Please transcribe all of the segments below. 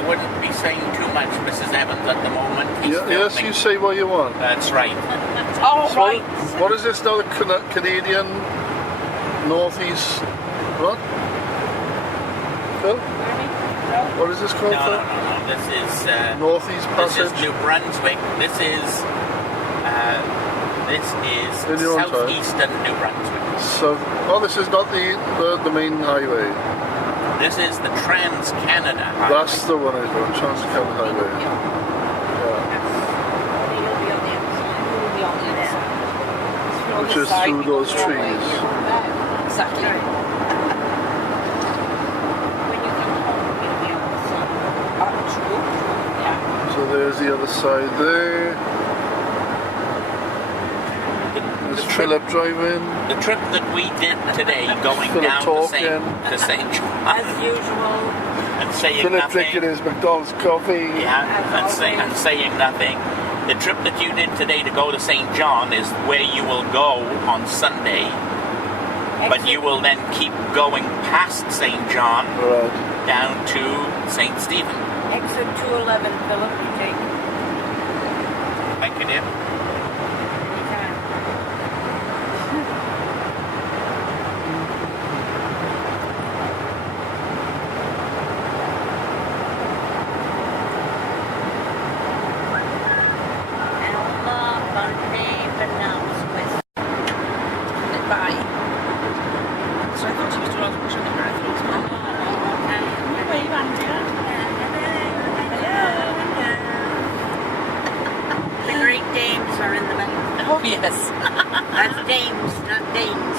I wouldn't be saying too much, Mrs. Evans, at the moment. Yes, you say what you want. That's right. All So right. what is this now? The Canadian Northeast. What? Phil? What is this called? No. This is Northeast Passage. This is New Brunswick. This is southeastern New Brunswick. So, this is not the main highway. This is the Trans-Canada Highway. That's the one I know, Trans-Canada Highway. Which is through those trees. Exactly. So there's the other side there. There's Trillip driving. The trip that we did today, going Philip down talking. to St. John, As usual. and saying Philip nothing. drinking his McDonald's coffee. Yeah, and saying nothing. The trip that you did today to go to St. John is where you will go on Sunday, but you will then keep going past St. John Right. down to St. Stephen. Exit 211, Philip, you take. Thank you, dear. Anytime. Alma Bundy Banals with goodbye. So I thought she was doing pushing the marathon as well. Wave, Andrea. The Great Danes are in the middle. Oh yes. That's dames, not dames.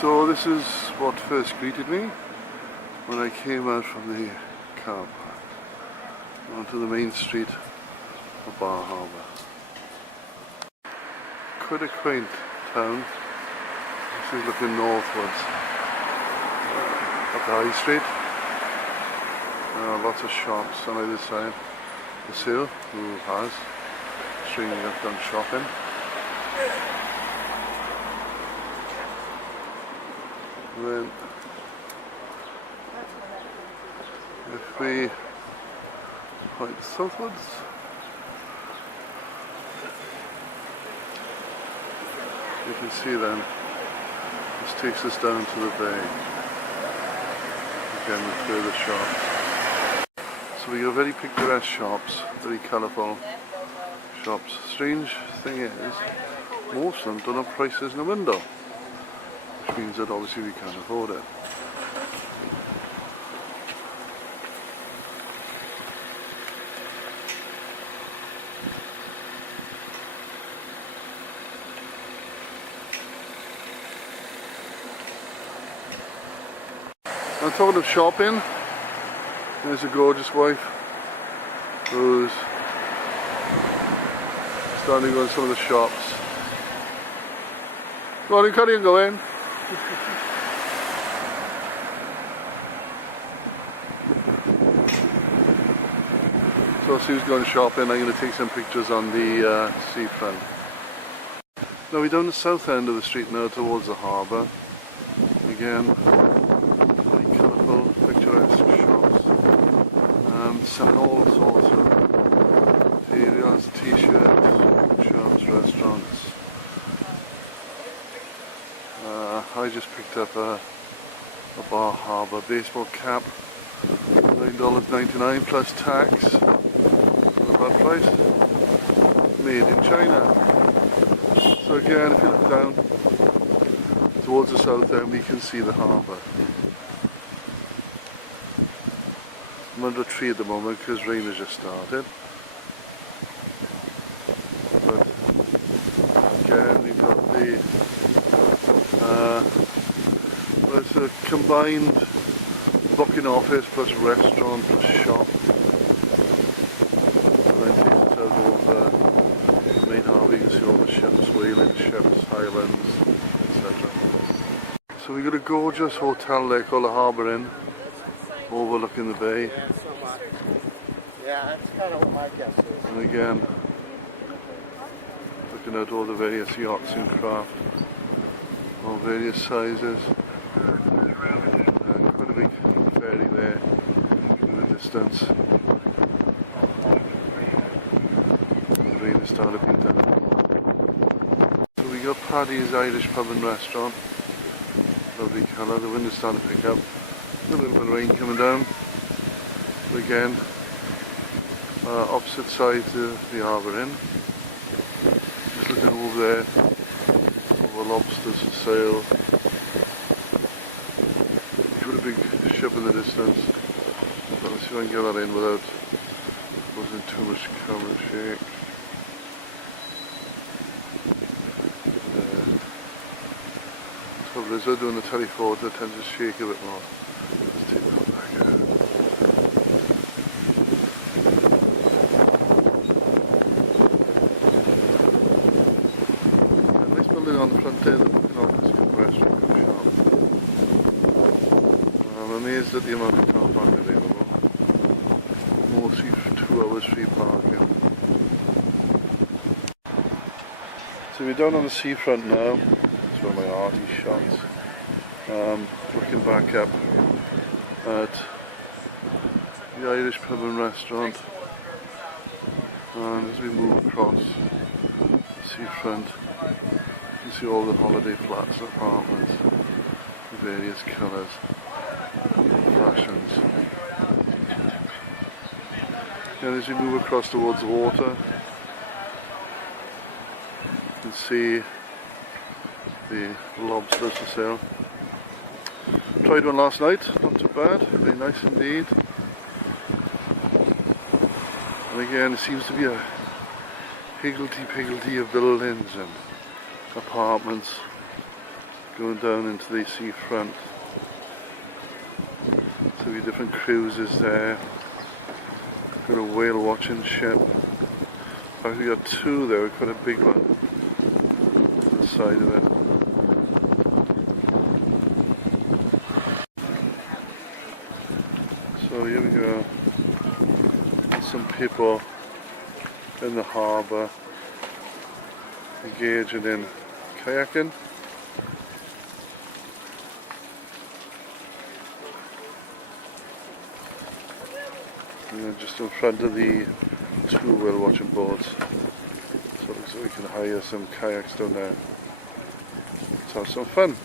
So this is what first greeted me when I came out from the car park onto the main street of Bar Harbour. Quite a quaint town. This is looking northwards up the high street. Lots of shops on either side. Lucille, who has stringing up done shopping. And then if we point southwards, you can see then this takes us down to the bay. Again with further shops. So we got very picturesque shops, very colourful shops. Strange thing is, most of them don't have prices in the window, which means that obviously we can't afford it. I'm talking of shopping. There's a gorgeous wife who's standing on some of the shops. Go on, carry on going. So Sue's going shopping. I'm going to take some pictures on the seafront. Now we're down the south end of the street now towards the harbour. Again, very colourful, picturesque shops. Selling all sorts of materials, t-shirts, food shops, restaurants. I just picked up a Bar Harbour baseball cap, $9.99 plus tax. Not a bad price. Made in China. So again, if you look down towards the south end, we can see the harbour. I'm under a tree at the moment because rain has just started. But again, we've got the it's a combined booking office plus restaurant plus shop. And then takes us out over the main harbour. You can see all the ships whaling, ships, islands, etc. So we've got a gorgeous hotel there called the Harbour Inn, overlooking the bay. Yeah, that's kind of what my guess is. And again, looking at all the various yachts and craft, all various sizes. Quite a big ferry distance. The rain is starting to beat down. So we got Paddy's Irish Pub and Restaurant. Lovely colour, the wind is starting to pick up. A little bit of rain coming down. But again, opposite side to the harbour inn. Just looking over there, over lobsters for sale. Got a big ship in the distance, but let's see if I can get that in without causing too much camera shake. The trouble is, when doing the telephoto, it tends to shake a bit more. Let's take that back out. Nice building on the front there, the booking office, good restaurant, good shop. I'm amazed at the amount of car park available. Mostly 2 hours free parking. So we're down on the seafront now. That's where my arty shots. Looking back up at the Irish Pub and Restaurant. And as we move across the seafront, you can see all the holiday flats and apartments in various colours. Fashions. And as we move across towards the water, you can see the lobsters for sale. Tried one last night, not too bad, very nice indeed. And again, it seems to be a higgledy-piggledy of buildings and apartments going down into the seafront. So we have different cruises there. Got a whale watching ship. In fact, we got 2 there, quite a big one to the side of it. So here we go. Some people in the harbour engaging in kayaking. And just in front of the 2 whale watching boats. So it looks like we can hire some kayaks down there. Let's have some fun.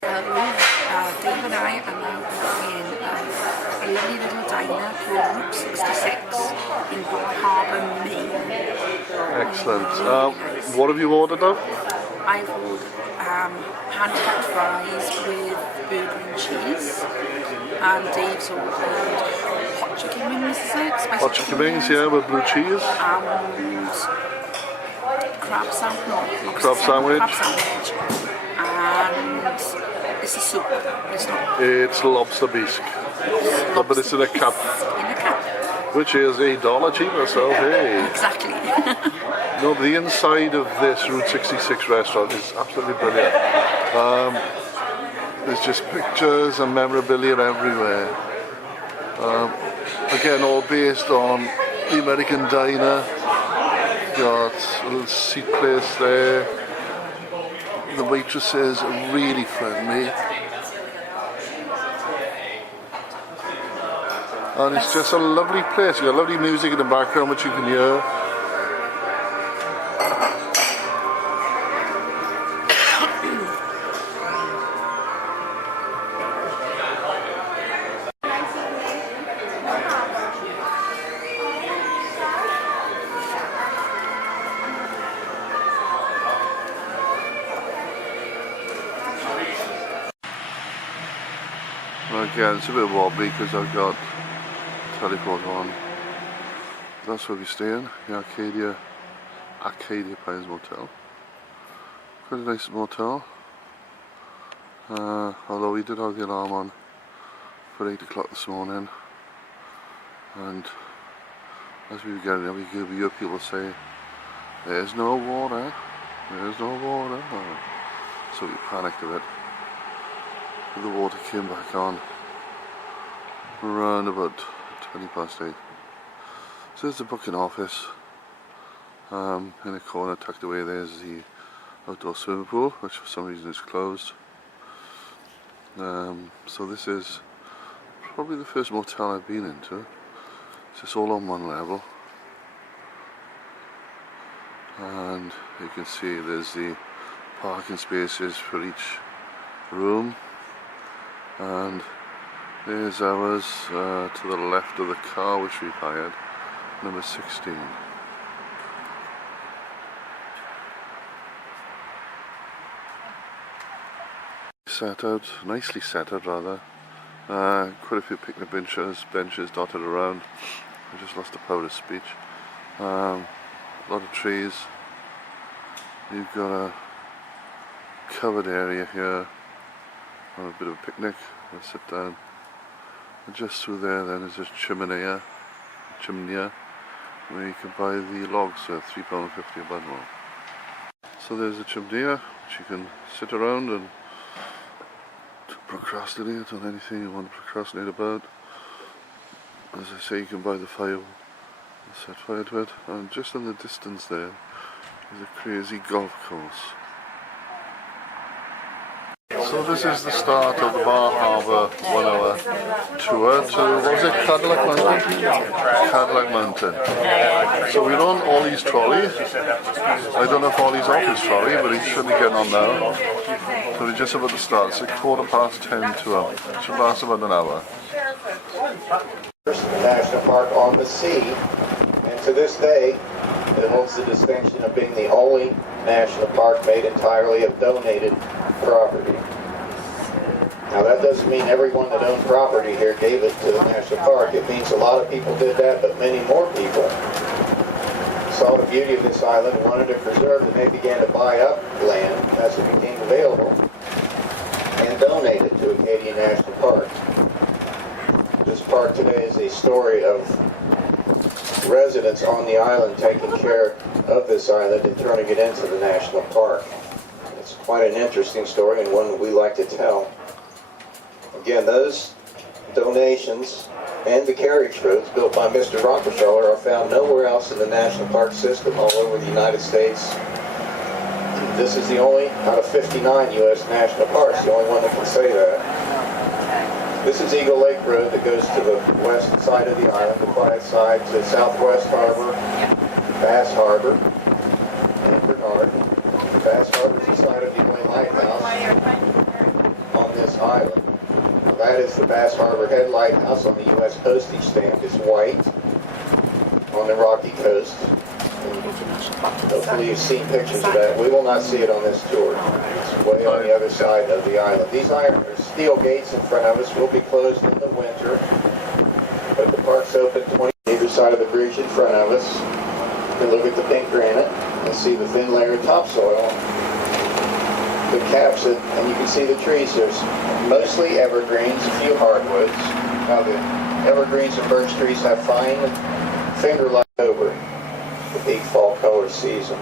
Dave and I are now in a lovely little diner called Route 66 in Bar Harbour, Maine. Excellent. What have you ordered of? I've ordered hand-cut fries with burger and cheese, and Dave's ordered hot chicken wings, is it? Spicy Hot chicken wings, yeah, with blue cheese. And crab sandwich. Crab sandwich. Crab sandwich. And it's a soup. It's not. It's lobster bisque. No, but it's in a cup. In a cup. Which is $1 cheaper, so hey. Exactly. No, but the inside of this Route 66 restaurant is absolutely brilliant. There's just pictures and memorabilia everywhere. Again, all based on the American diner. Got a little seat place there. The waitresses are really friendly. And it's just a lovely place. You've got lovely music in the background which you can hear. Again, it's a bit wobbly because I've got teleport on. That's where we're staying, the Arcadia Pines Motel. Quite a nice motel. Although we did have the alarm on for 8 o'clock this morning. And as we were getting there, we could hear people say, "There's no water, there's no water." So we panicked a bit. But the water came back on around about 8:20. So there's the booking office. In a corner tucked away there's the outdoor swimming pool, which for some reason is closed. So this is probably the first motel I've been into. It's just all on one level. And you can see there's the parking spaces for each room. And there's ours to the left of the car which we've hired, number 16. Nicely set out rather. Quite a few picnic benches dotted around. I just lost the power of speech. A lot of trees. You've got a covered area here. Have a bit of a picnic. I'll sit down. And just through there then is a chimney, where you can buy the logs for £3.50 a bundle. So there's a chimney which you can sit around and procrastinate on anything you want to procrastinate about. As I say, you can buy the fire, set fire to it, and just in the distance there is a crazy golf course. So this is the start of the Bar Harbour 1 hour tour to, what was it, Cadillac Mountain? Cadillac Mountain. So we're on Ollie's trolley. I don't know if Ollie's off his trolley, but he should be getting on now. So we're just about to start. It's 10:15 tour. It should last about an hour. National Park on the sea, and to this day it holds the distinction of being the only national park made entirely of donated property. Now that doesn't mean everyone that owned property here gave it to the national park. It means a lot of people did that, but many more people saw the beauty of this island and wanted to preserve it, and they began to buy up land as it became available and donate it to Acadia National Park. This park today is a story of residents on the island taking care of this island and turning it into the national park. It's quite an interesting story and one that we like to tell. Again, those donations and the carriage roads built by Mr. Rockefeller are found nowhere else in the national park system all over the United States. This is the only, out of 59 U.S. national parks, the only one that can say that. This is Eagle Lake Road that goes to the west side of the island, the quiet side, to Southwest Harbor, Bass Harbor, and Bernard. Bass Harbor is the side of the Ewing Lighthouse on this island. Now that is the Bass Harbor Head Lighthouse on the U.S. postage stamp. It's white on the rocky coast. Hopefully you've seen pictures of that. We will not see it on this tour. It's way on the other side of the island. These iron or steel gates in front of us will be closed in the winter, but the park's open 20 either side of the bridge in front of us. You can look at the pink granite and see the thin layer of topsoil, the caps, and you can see the trees. There's mostly evergreens, a few hardwoods. Now the evergreens and birch trees have fine finger-like over the peak fall color season.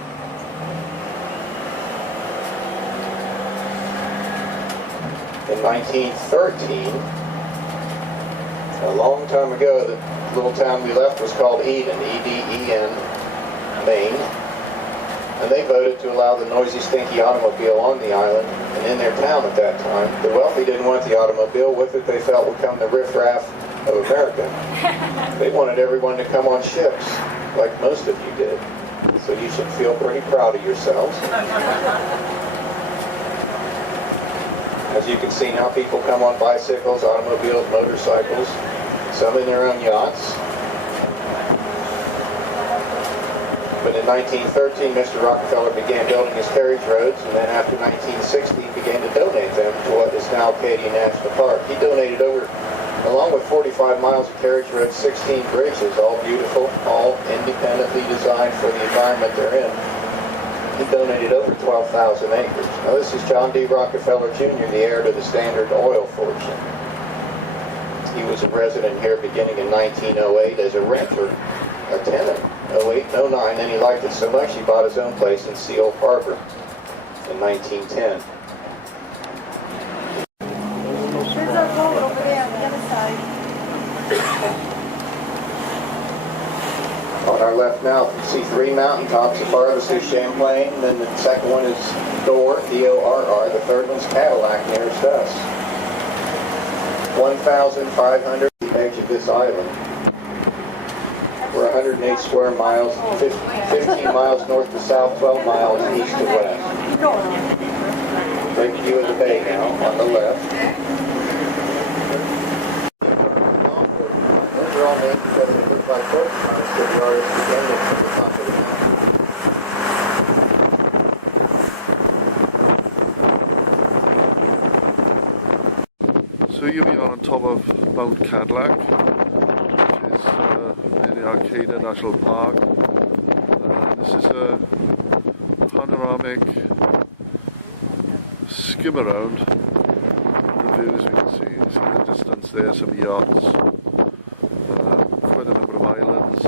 In 1913, a long time ago, the little town we left was called Eden, E-D-E-N, Maine, and they voted to allow the noisy, stinky automobile on the island and in their town at that time. The wealthy didn't want the automobile. With it, they felt would come the riffraff of America. They wanted everyone to come on ships, like most of you did. So you should feel pretty proud of yourselves. As you can see now, people come on bicycles, automobiles, motorcycles, some in their own yachts. But in 1913, Mr. Rockefeller began building his carriage roads, and then after 1960, he began to donate them to what is now Acadia National Park. He donated over, along with 45 miles of carriage roads, 16 bridges, all beautiful, all independently designed for the environment they're in. He donated over 12,000 acres. Now this is John D. Rockefeller Jr., the heir to the Standard Oil fortune. He was a resident here beginning in 1908 as a renter, a tenant, 08, 09. Then he liked it so much he bought his own place in Seal Harbor in 1910. There's a boat over there on the other side. On our left now, you see three mountaintops. The farthest is Champlain, and then the second one is Dorr, D-O-R-R. The third one's Cadillac nearest us. 1,500 the edge of this island. We're 108 square miles, 15 miles north to south, 12 miles east to west. Great view of the bay now on the left. Those are all named because they look like postcards to the artist descended from the top of the mountain. So here we are on top of Mount Cadillac, which is in the Arcata National Park. This is a panoramic skim around the views we can see. You see in the distance there some yachts, quite a number of islands.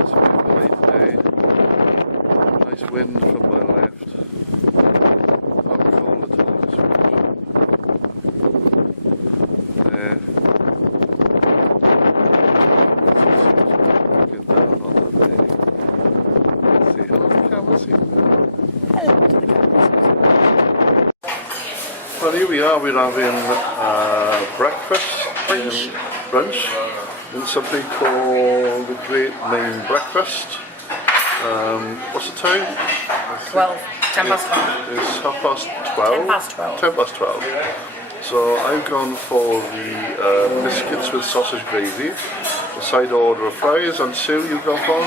It's a beautiful day today. Nice wind from my left. Not cold at all this week. There. Looking down onto the bay. Say hello to the camera, see. Well, here we are, we're having breakfast, brunch, in something called the Great Main Breakfast. What's the time? 12. 10 past 12. It's 12:30. 10 past 12. 10 past 12. So I've gone for the biscuits with sausage gravy, the side order of fries, and Sue, you've gone for?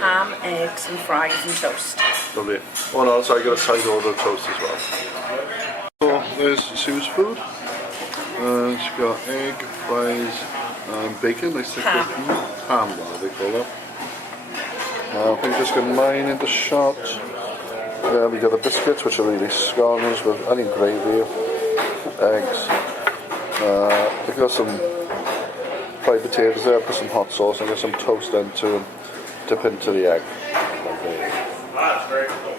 Ham, eggs and fries and toast. Lovely. Oh no, so I got a side order of toast as well. So there's Sue's food. She's got egg, fries, and bacon. Nice thick Ham. bacon. Ham, what they call that. I think just got mine in the shot. Yeah, we got the biscuits, which are really scones with onion gravy, eggs. I got some fried potatoes there, put some hot sauce, and got some toast then to dip into the egg. That's very cool.